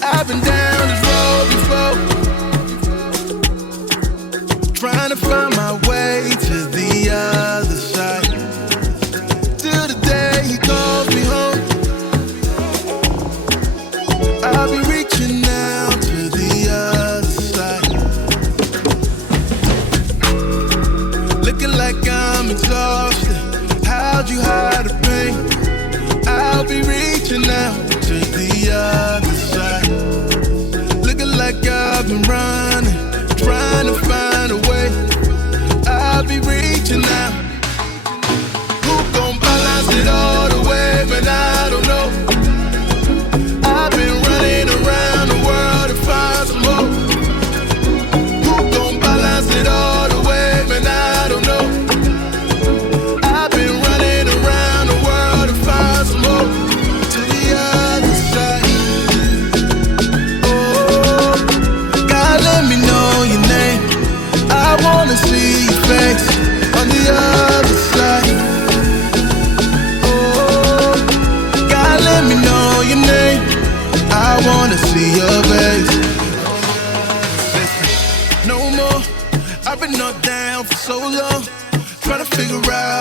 I've been down this road before, trying to find my way to the other side. Till the day he calls me home, I'll be reaching out to the other side. Looking like I'm exhausted, how'd you hide the pain? I'll be reaching out to the other side. Looking like I've been running, trying to find a way. I'll be reaching out. Who gon' balance it all the way? But I don't know. I've been running around the world to find some hope. Who gon' balance it all the way? But I don't know. I've been running around the world to find some hope. To the other side. Oh, God, let me know your name. I wanna see your face on the other side. Oh, God, let me know your name. I wanna see your face. Listen, no more. I've been knocked down for so long, trying to figure out